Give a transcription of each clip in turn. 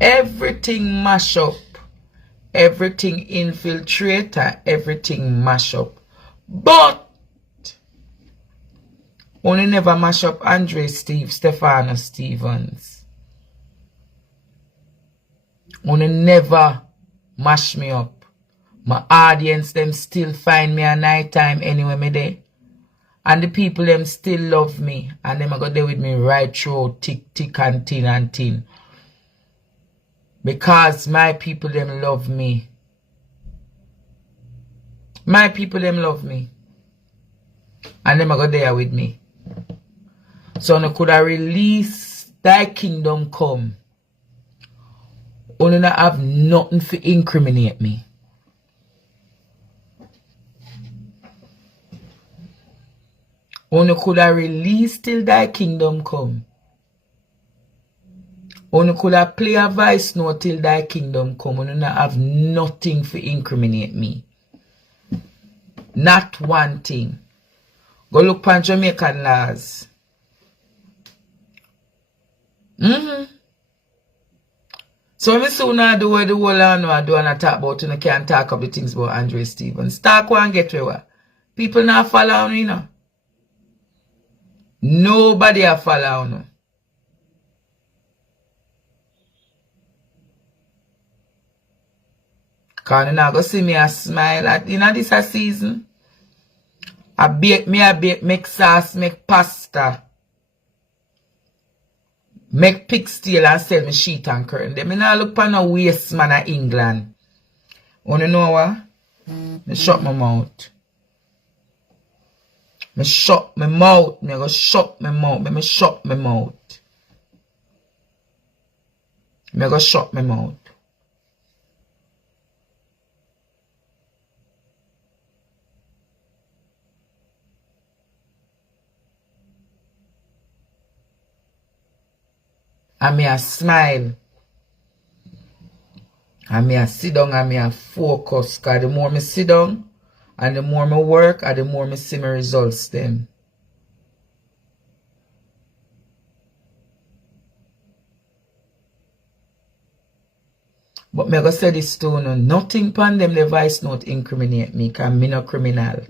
Everything mash up. Everything infiltrate and everything mash up. But only never mash up Stefano Stevens. Only never mash me up. My audience them still find me at night time anyway me there. And the people them still love me. And them I got there with me right through thick and thin. Because my people them love me. My people them love me. And them I got there with me. So I could have released thy kingdom come. Only not have nothing to incriminate me. Only could have released till thy kingdom come. Only could have play a voice note till thy kingdom come. Only not have nothing to incriminate me. Not one thing. Go look on Jamaican laws. So me soon I do what the whole I do and I talk about and I can't talk up the things about Andre Stevens. Talk one get where. People not follow on you know. Nobody a follow on. Cause you not go see me a smile at this a season. I bake, make sauce, make pasta. Make pig's tail and sell me sheet and curtain. Them not look for no waste man of England. Wanna know what? Me shut my mouth. Me shut my mouth. Me go shut my mouth. Me shut my mouth. Me go shut my mouth. And me a smile. And me a sit down and me a focus. Cause the more me sit down and the more me work and the more me see my results them. But me go say this to you, nothing pan them the voice note incriminate me cause me no criminal.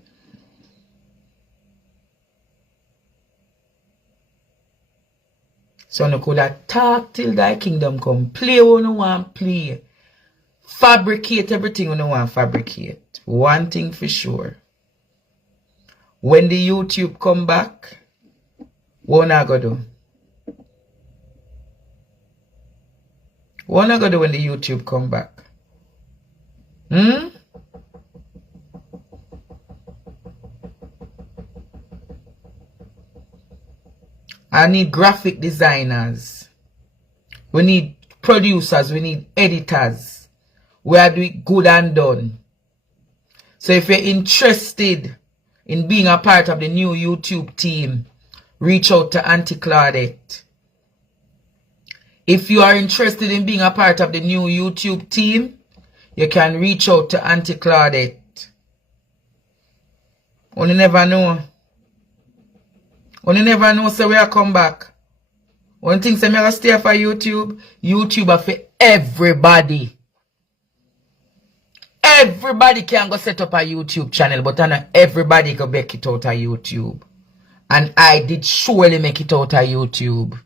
So you could have talk till thy kingdom come. Play what you want play. Fabricate everything you want fabricate. One thing for sure. When the YouTube come back, what you gonna do? What you gonna do when the YouTube come back? I need graphic designers. We need producers. We need editors. We are doing good and done. So if you're interested in being a part of the new YouTube team, reach out to Auntie Claudette. If you are interested in being a part of the new YouTube team, you can reach out to Auntie Claudette. Only never know. Only never know so where I come back. One thing say me gonna stay for YouTube. YouTube are for everybody. Everybody can go set up a YouTube channel, but I know everybody can make it out of YouTube. And I did surely make it out of YouTube.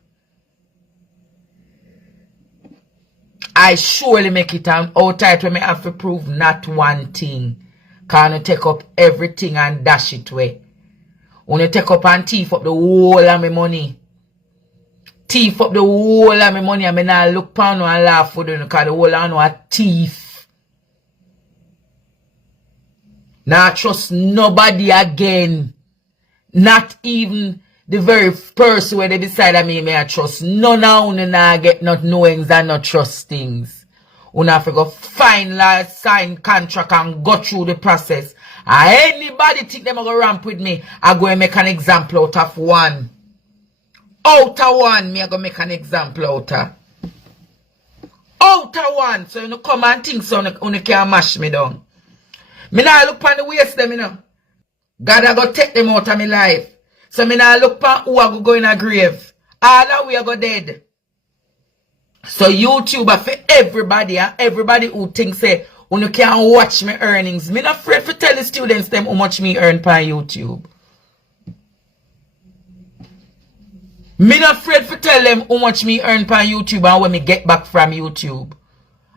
I surely make it out of it when I have to prove not one thing. Can I take up everything and dash it away? When you take up and thief up the whole of my money. Thief up the whole of my money and I not look down and laugh for them because the whole of them are thief. Now trust nobody again. Not even the very person where they decide me may I trust. None of them now get not knowings and not trust things. You have to go find law, sign contract and go through the process. Anybody think them going to ramp with me, I go and make an example out of one. Out of one, me I go make an example out of. Out of one. So you come and think so you can't mash me down. Me now look on the waste them, you know. God I go take them out of my life. So me now look on who I go in a grave. All that we I go dead. So YouTube for everybody and everybody who thinks say you can't watch my earnings. Me not afraid to tell the students them how much me earn per YouTube. Me not afraid to tell them how much me earn per YouTube and when me get back from YouTube.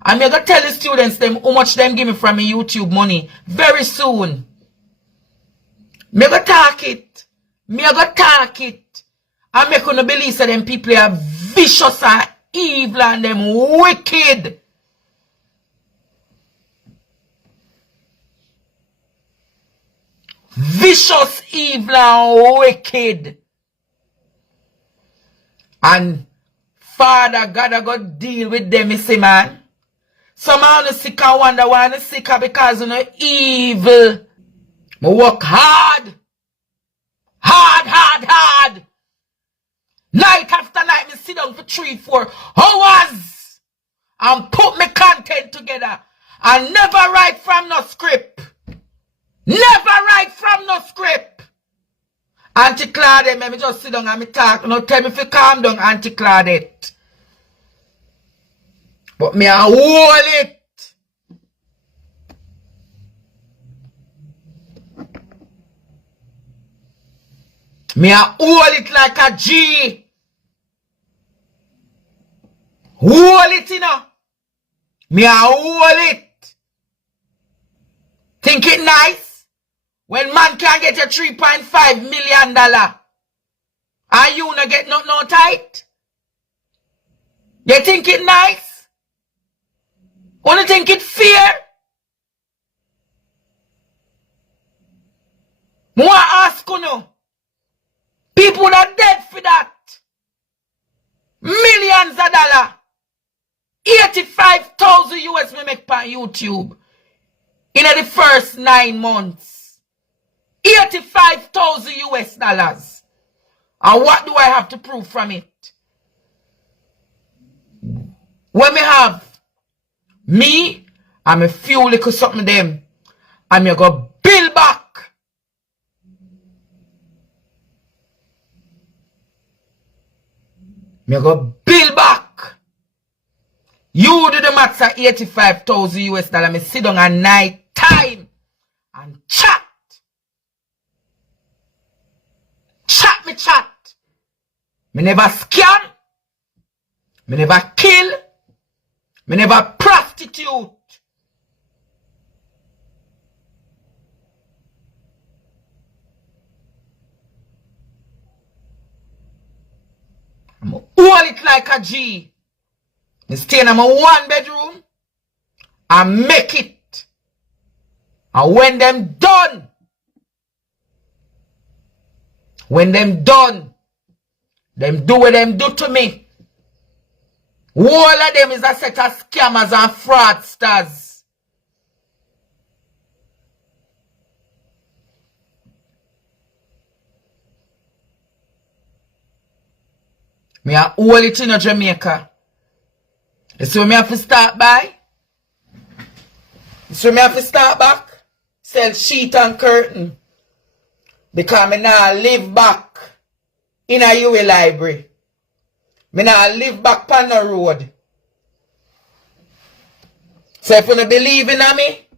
And me gonna tell the students them how much them give me from my YouTube money very soon. Me gonna talk it. Me gonna talk it. And me gonna believe that them people are vicious and evil and them wicked. Vicious, evil and wicked. And Father God I go deal with them, you see, man. Some are sick and wonder why I'm sick because you know evil. I work hard. Hard. Night after night, me sit down for 3-4 hours and put my content together. And never write from no script. Never write from no script. Auntie Claudette, let me just sit down and me talk. No tell me if you calm down, Auntie Claudette. But me I hold it. Me I hold it like a G. Hold it, you know. Me I hold it. Think it nice? When man can get a $3.5 million and you not get no tight? You think it nice? Wanna think it fair? More ask you know. People are dead for that. Millions of dollars. 85,000 US me make per YouTube. In the first 9 months. 85,000 US dollars. And what do I have to prove from it? When me have me and a few little something them, and me go build back. Me go build back. You do the maths at 85,000 US dollars. Me sit down at night time and chat. Chat. Me never scam. Me never kill. Me never prostitute. I'm hold it like a G. Me stay in my 1 bedroom and make it. And when them done, them do what them do to me. All of them is a set of scammers and fraudsters. Me a hold it in Jamaica. You see me have to start by? You see me have to start back? Sell sheet and curtain. Because me now live back in a UA library. Me now live back on the road. So if you don't believe in me,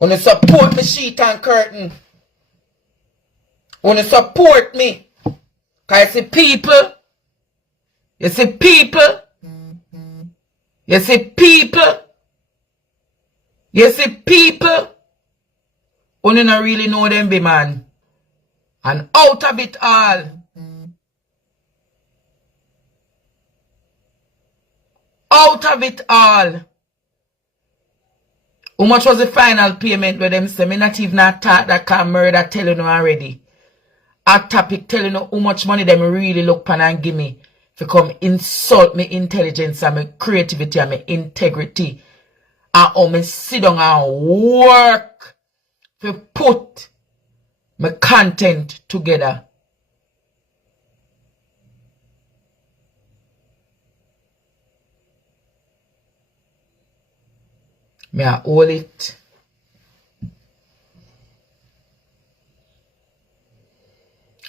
you support me sheet and curtain. You support me. Because you see people, you don't really know them be man. And out of it all, how much was the final payment where them say me not even thought that can murder telling you already. A topic telling you how much money them really look pan and give me to come insult me intelligence and my creativity and my integrity. And how me sit down and work to put my content together. Me I hold it.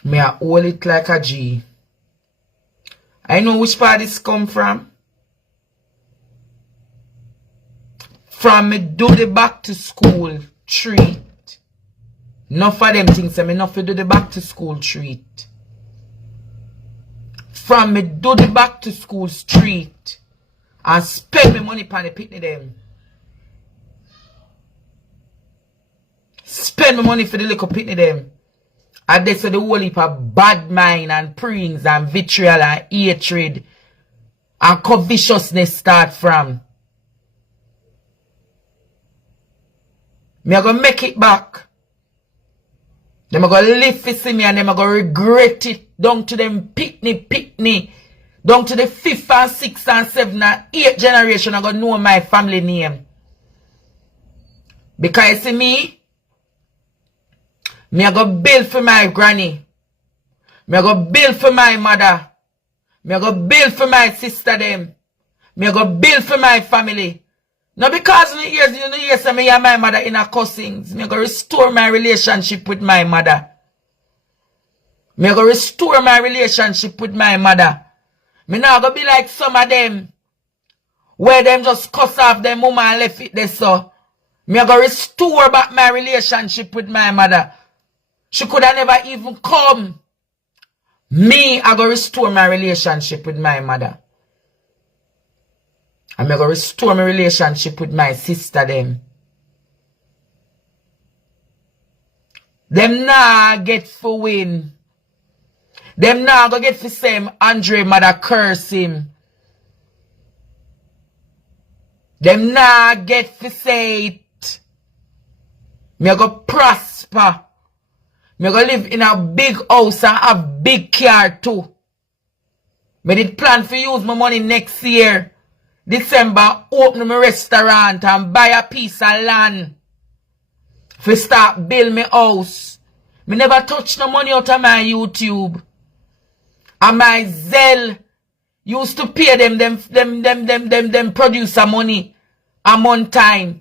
Me I hold it like a G. I know which part this come from. From me do the back to school treat. Enough of them things say me enough to do the back to school treat. From me do the back to school street and spend me money on the picnic them. Spend my money for the little picnic them. And that's where the whole heap of bad mind and preens and vitriol and hatred and covetousness start from. Me are gonna make it back. Them are gonna live to see me and them are gonna regret it down to them pitney. Down to the 5th and 6th and 7th and 8th generation I'm gonna know my family name. Because you see me I go build for my granny. Me I go build for my mother. Me I go build for my sister them. Me I go build for my family. Not because me hear me and my mother in a cussings. Me I go restore my relationship with my mother. Me I go restore my relationship with my mother. Me not go be like some of them. Where them just cuss off them mama and left it there so. Me I go restore back my relationship with my mother. She could have never even come. Me, I go restore my relationship with my mother. I'm going to restore my relationship with my sister them. Them nah get for win. Them nah go get for same Andre mother curse him. Them nah get for say it. Me I go prosper. Me go live in a big house and have big car too. Me did plan for use my money next year. December, open my restaurant and buy a piece of land. For start build me house. Me never touch no money out of my YouTube. And my Zelle used to pay them producer money a month time.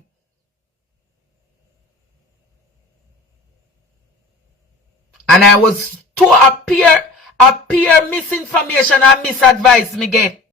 And I was to appear misinformation and misadvice me get.